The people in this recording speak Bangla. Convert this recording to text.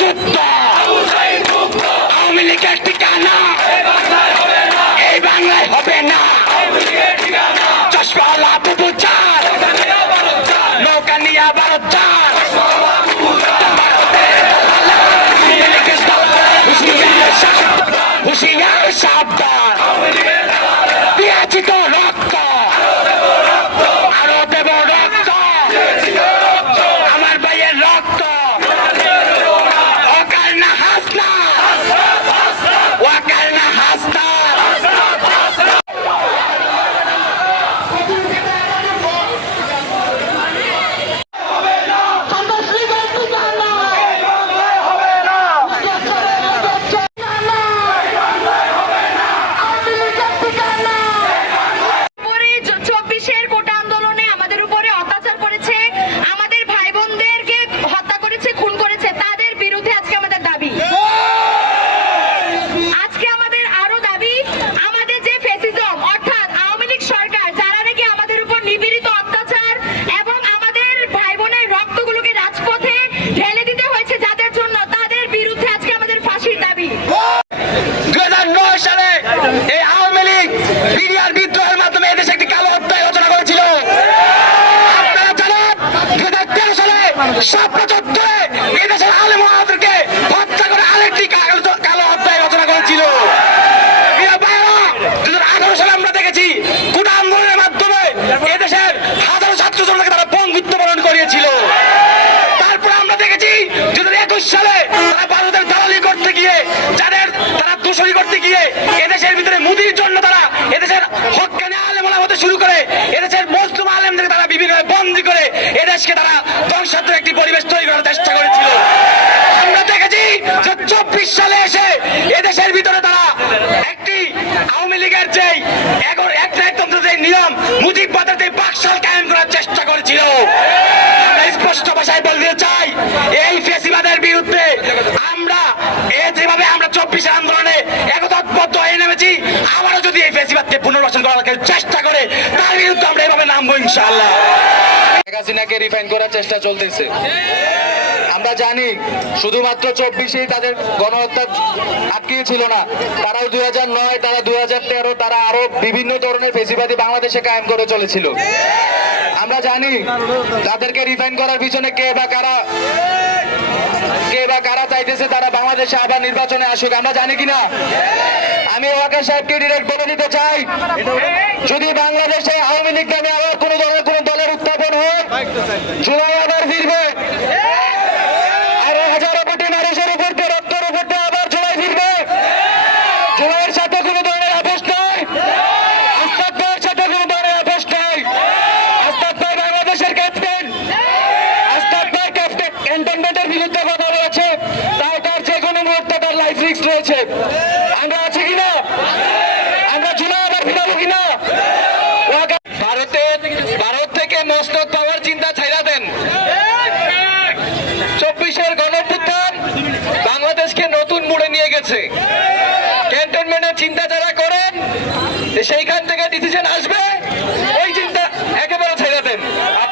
যুদ্ধ আওয়ামী লীগের ঠিকানা। এই বাংলায় হবে না। চশমাওয়ালা বুবু চার নৌকা নিয়ে ভারত চার হুশিয়ার সাবধান। হুশিয়ার তো রক্ত। সালে স্বপ্ন যুদ্ধে এদেশের আলেম হত্যা করে আরেকটি কালো- কালো রচনা করেছিল। প্রিয় ভাইয়েরা, 2018 সালে আমরা দেখেছি কোটা আন্দোলনের মাধ্যমে এদেশের তারা বন্ধুত্ব বরণ আমরা দেখেছি দু একুশ সালে তারা ভারতের করতে গিয়ে যাদের তারা দূষণী করতে গিয়ে এদেশের ভিতরে মুদির জন্য তারা এদেশের হকানে আলেম ওলামা হতে শুরু করে এদেশের মজলুম আলেমদের তারা বিভিন্ন বন্দি করে এদেশকে তারা ধ্বংসাত্মক একটি পরিবেশ তৈরি করার চেষ্টা করেছিল। আমরা দেখেছি যে চব্বিশ সালে এসে এদেশের ভিতরে তারা একটি আওয়ামী লীগের যেই এক যে নিয়ম মুজিববাদের যে বাকশাল কায়েম করার চেষ্টা করেছিল। আমরা স্পষ্ট ভাষায় বলতে চাই, এই ফেসিবাদের বিরুদ্ধে আমরা যেভাবে আমরা চব্বিশে আন্দোলনে একতাবদ্ধ হয়ে নেমেছি, আবারও যদি এই ফেসিবাদকে পুনর্বাসন করার চেষ্টা করে, তার বিরুদ্ধে আমরা এভাবে নামবো ইনশাআল্লাহ। হাসিনাকে রিফাইন করার চেষ্টা চলতেছে। আমরা জানি শুধুমাত্র চব্বিশেই তাদের গণহত্যা আটকিয়ে ছিল না। তারাও দুই হাজার নয়, তারা দুই হাজার তেরো, তারা আরও বিভিন্ন ধরনের ফেসিবাদী বাংলাদেশে কায়েম করে চলেছিল। আমরা জানি তাদেরকে রিফাইন করার পিছনে কে বা কারা, কে বা কারা চাইতেছে তারা বাংলাদেশে আবার নির্বাচনে আসুক। আমরা জানি কিনা? আমি ওয়াকার সাহেবকে ডিরেক্ট বলে দিতে চাই। যদি বাংলাদেশে আওয়ামী লীগ নামে আবার কোনো ধরনের কোনো দলের উত্থাপন হয় জুলাই আবার কোটি মানুষের উপর দিয়ে রক্তের আবার জুলাই ফিরবে। জুলাইয়ের সাথে কোনো ধরনের আপোষ নাই। আস্তাদ ভাইয়ের সাথে বাংলাদেশের ক্যাপ্টেন আস্তাদ ভাই ক্যাপ্টেন ক্যান্টনমেন্টের বিরুদ্ধে কথা বলেছে। তার যে কোনো মুহূর্তে তার লাইফ রিস্ক রয়েছে। আমরা আছি কিনা? আমরা জুলাই আবার ফিরাবো কিনা? হচ্ছে ক্যান্টনমেন্টের চিন্তা যারা করেন সেইখান থেকে ডিসিশন আসবে। ওই